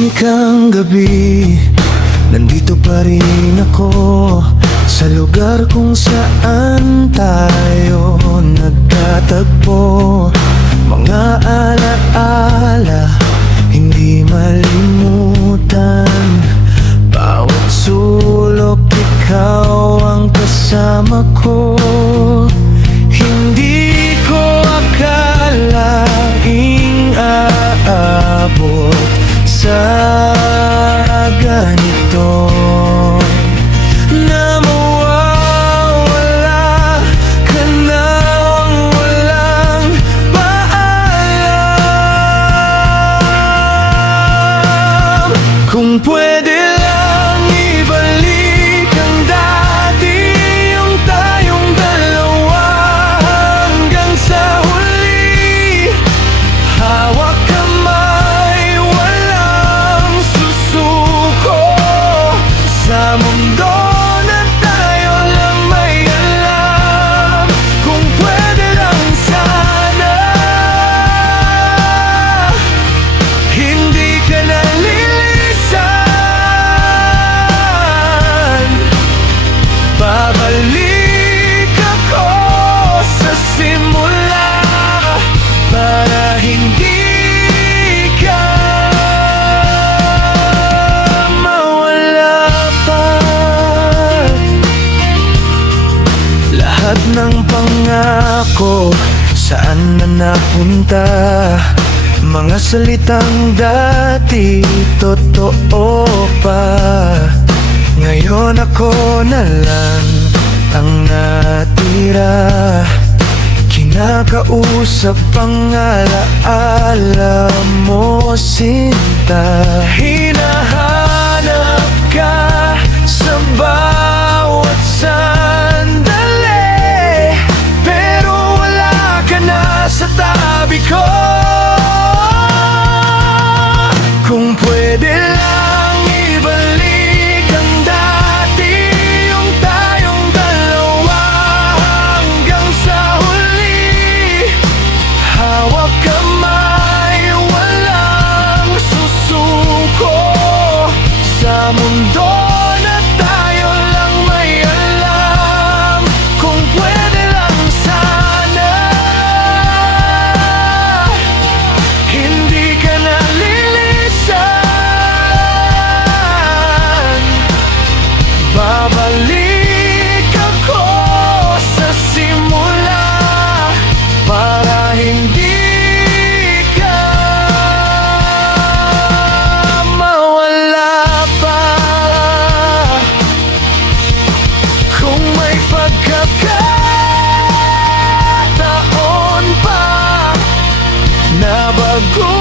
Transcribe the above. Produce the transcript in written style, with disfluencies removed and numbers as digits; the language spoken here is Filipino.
Tahimik ang gabi, nandito pa rin ako sa lugar kung saan tayo nagtatagpo. Mga alaala, hindi malimutan. Bawat sulok, ikaw ang kasama ko. Hindi ko akalaing aabot sa ganito, na mawawala ka nang walang paalam. Kung pwede lang ibalik ang dati, yung tayong dalawa hanggang sa huli. Hawak kamay, walang susuko sa mundo na tayo lang may alam. Kung pwede lang sana, hindi ka nalilisan. Babalik ako sa simula para hindi ka mawala pa. Lahat ng pangako, saan na napunta? Mga salitang dati, totoo pa. Ngayon ako na lang ang natira, kinakausap ang alaala mo, sinta. Hinahanap ka sa bawat sandali, pero wala ka na sa tabi ko. Kung pwede lang ibalik ang dati, yung tayong dalawa hanggang sa huli. Hawak kamay, walang susuko sa mundo na tayo lang may alam. Kung pwede lang sana, hindi ka nalilisan. Babalik ako sa simula para hindi ka mawala pa. Kung may pagkakataon pa na bago